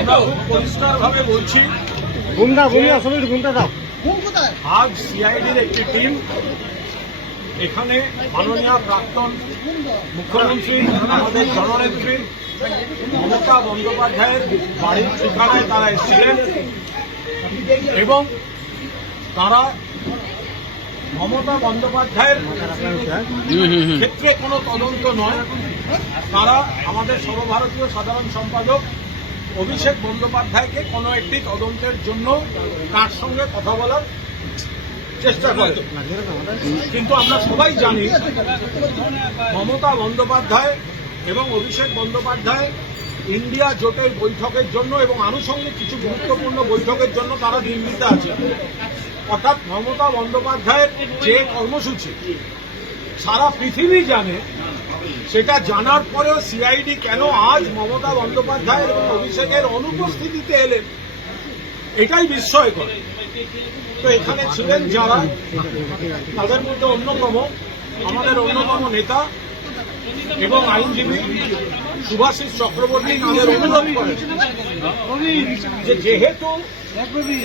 আমরা খুব পরিষ্কারভাবে বলছি, আজ সিআইডির একটি টিম এখানে মাননীয় প্রাক্তন মুখ্যমন্ত্রী আমাদের জননেত্রী মমতা বন্দ্যোপাধ্যায়ের বাড়ির ঠিকানায় তারা এসেছিলেন এবং তারা মমতা বন্দ্যোপাধ্যায়ের ক্ষেত্রে কোনো তদন্ত নয়, তারা আমাদের সর্বভারতীয় সাধারণ সম্পাদক অভিষেক বন্দ্যোপাধ্যায়কে কোনো একটি তদন্তের জন্য তার সঙ্গে কথা বলার চেষ্টা করে। কিন্তু আমরা সবাই জানি মমতা বন্দ্যোপাধ্যায় এবং অভিষেক বন্দ্যোপাধ্যায় ইন্ডিয়া জোটের বৈঠকের জন্য এবং আনুষঙ্গিক কিছু গুরুত্বপূর্ণ বৈঠকের জন্য তারা দিল্লিতে আছে। অর্থাৎ মমতা বন্দ্যোপাধ্যায়ের যে কর্মসূচি সারা পৃথিবী জানে, সেটা জানার পরেও সিআইডি কেন আজ মমতা বন্দ্যোপাধ্যায় এবং অভিষেকের অনুপস্থিতিতে এলেন, এটাই বিস্ময়কর। তো এখানে ছিলেন যারা, তাদের মধ্যে অন্যতম আমাদের অন্যতম নেতা এবং আইনজীবী শুভাশিস চক্রবর্তী তাদের অনুরোধ করেন যে যেহেতু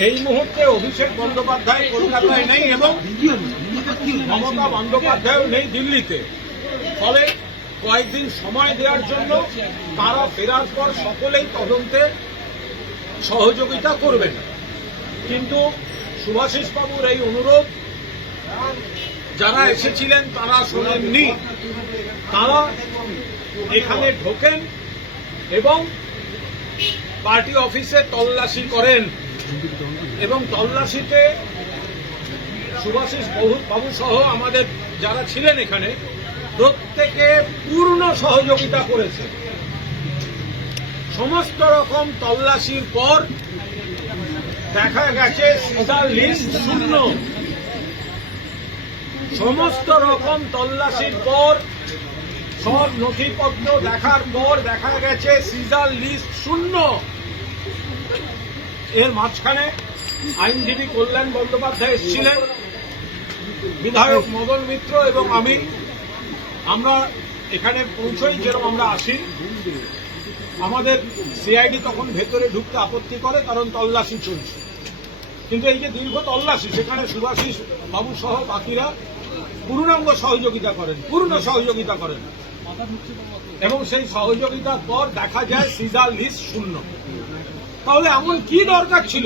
এই মুহূর্তে অভিষেক বন্দ্যোপাধ্যায় কলকাতায় নেই এবং মমতা বন্দ্যোপাধ্যায়ও নেই দিল্লিতে, ফলে কয়েকদিন সময় দেওয়ার জন্য তারা ফেরার পর সকলেই তদন্তে সহযোগিতা করবেন। কিন্তু শুভাশিস বাবুর এই অনুরোধ যারা এসেছিলেন তারা শোনেননি। তারা এখানে ঢোকেন এবং পার্টি অফিসে তল্লাশি করেন এবং তল্লাশিতে শুভাশিস বাবু সহ আমাদের যারা ছিলেন এখানে প্রত্যেকে পূর্ণ সহযোগিতা করেছে। সমস্ত রকম তল্লাশির পর দেখা গেছে সিজার লিস্ট শূন্য। সমস্ত রকম তল্লাশির পর সব নথিপত্র দেখার পর দেখা গেছে সিজার লিস্ট শূন্য। এর মাঝখানে আইনজীবী কল্যাণ বন্দ্যোপাধ্যায় এসেছিলেন, বিধায়ক মদন মিত্র এবং আমরা এখানে পৌঁছই, যেরকম আমরা আসি, আমাদের সিআইডি তখন ভেতরে ঢুকতে আপত্তি করে কারণ তল্লাশি চলছে। কিন্তু এই যে দীর্ঘ তল্লাশি, সেখানে শুভাশিস বাবু সহ বাকিরা পূর্ণাঙ্গ সহযোগিতা করেন, পূর্ণ সহযোগিতা করেন এবং সেই সহযোগিতার পর দেখা যায় সিজার লিস্ট শূন্য। তাহলে এমন কি দরকার ছিল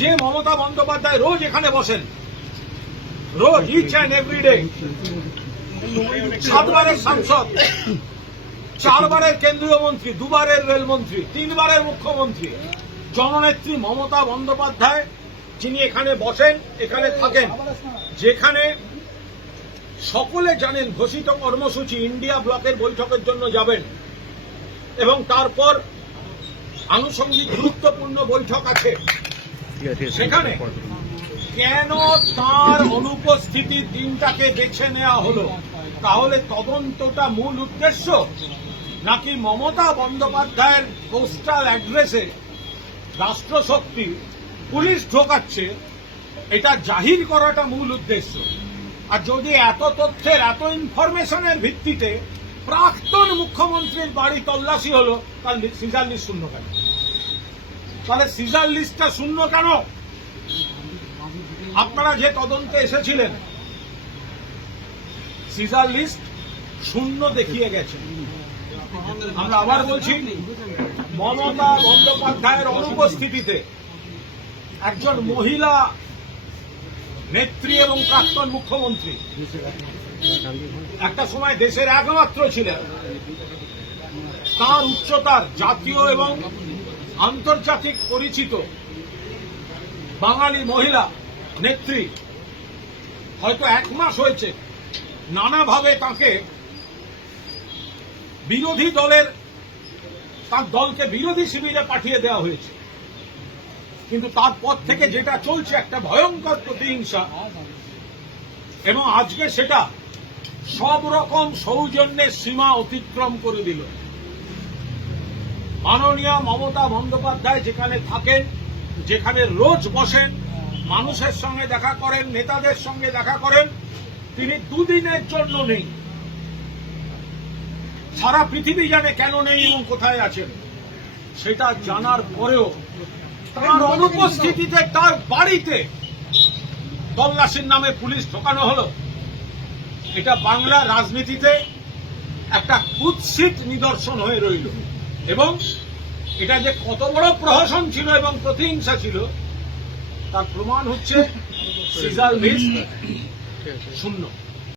যে মমতা বন্দ্যোপাধ্যায় রোজ এখানে বসেন, রোজ ইচ অ্যান্ড এভরিডে, 7 বারের সাংসদ, 4 বারের কেন্দ্রীয় মন্ত্রী, 2 বারের রেলমন্ত্রী, 3 বারের মুখ্যমন্ত্রী, জননেত্রী মমতা বন্দ্যোপাধ্যায় যিনি এখানে বসেন, এখানে থাকেন, যেখানে সকলে জানেন ঘোষিত কর্মসূচি ইন্ডিয়া ব্লকের বৈঠকের জন্য যাবেন এবং তারপর আনুষঙ্গিক গুরুত্বপূর্ণ বৈঠক আছে, সেখানে কেন তার অনুপস্থিতির দিনটাকে বেছে নেওয়া হলো? তাহলে তদন্তটা মূল উদ্দেশ্য, নাকি মমতা বন্দ্যোপাধ্যায়ের পোস্টাল অ্যাড্রেসে রাষ্ট্রশক্তি পুলিশ ঢোকাচ্ছে এটা জাহির করাটা মূল উদ্দেশ্য? আর যদি এত তথ্যের, এত ইনফরমেশনের ভিত্তিতে প্রাক্তন মুখ্যমন্ত্রীর বাড়ি তল্লাশি হলো, তাহলে সিজার লিস্ট শূন্য কেন? তাহলে সিজার লিস্টটা শূন্য কেন? আপনারা যে তদন্তে এসেছিলেন সিজার লিস্ট শূন্য দেখিয়ে গেছে। আমরা আবার বলছি, মমতা বন্দ্যোপাধ্যায়ের অনুপস্থিতিতে একজন মহিলা নেত্রী এবং প্রাক্তন মুখ্যমন্ত্রী, একটা সময় দেশের একমাত্র ছিলেন, তার উচ্চতার জাতীয় এবং আন্তর্জাতিক পরিচিত বাঙালি মহিলা নেত্রী, হয়তো 1 মাস হয়েছে নানাভাবে তাকে বিরোধী দলের, তার দলকে বিরোধী শিবিরে পাঠিয়ে দেওয়া হয়েছে। কিন্তু তারপর থেকে যেটা চলছে একটা ভয়ঙ্কর প্রতিহিংসা, এবং আজকে সেটা সব রকম সৌজন্যের সীমা অতিক্রম করে দিল। মাননীয় মমতা বন্দ্যোপাধ্যায় যেখানে থাকেন, যেখানে রোজ বসেন, মানুষের সঙ্গে দেখা করেন, নেতাদের সঙ্গে দেখা করেন, তিনি 2 দিনের জন্য নেই। সারা পৃথিবী জানে কেন নেই এবং কোথায় আছেন। সেটা জানার পরেও তার অনুপস্থিতিতে তার বাড়িতে তল্লাশির নামে পুলিশ ঢোকানো হলো। এটা বাংলা রাজনীতিতে একটা কুৎসিত নিদর্শন হয়ে রইল, এবং এটা যে কত বড় প্রহসন ছিল এবং প্রতিহিংসা ছিল তার প্রমাণ হচ্ছে সিজার লিস্ট শূন্য।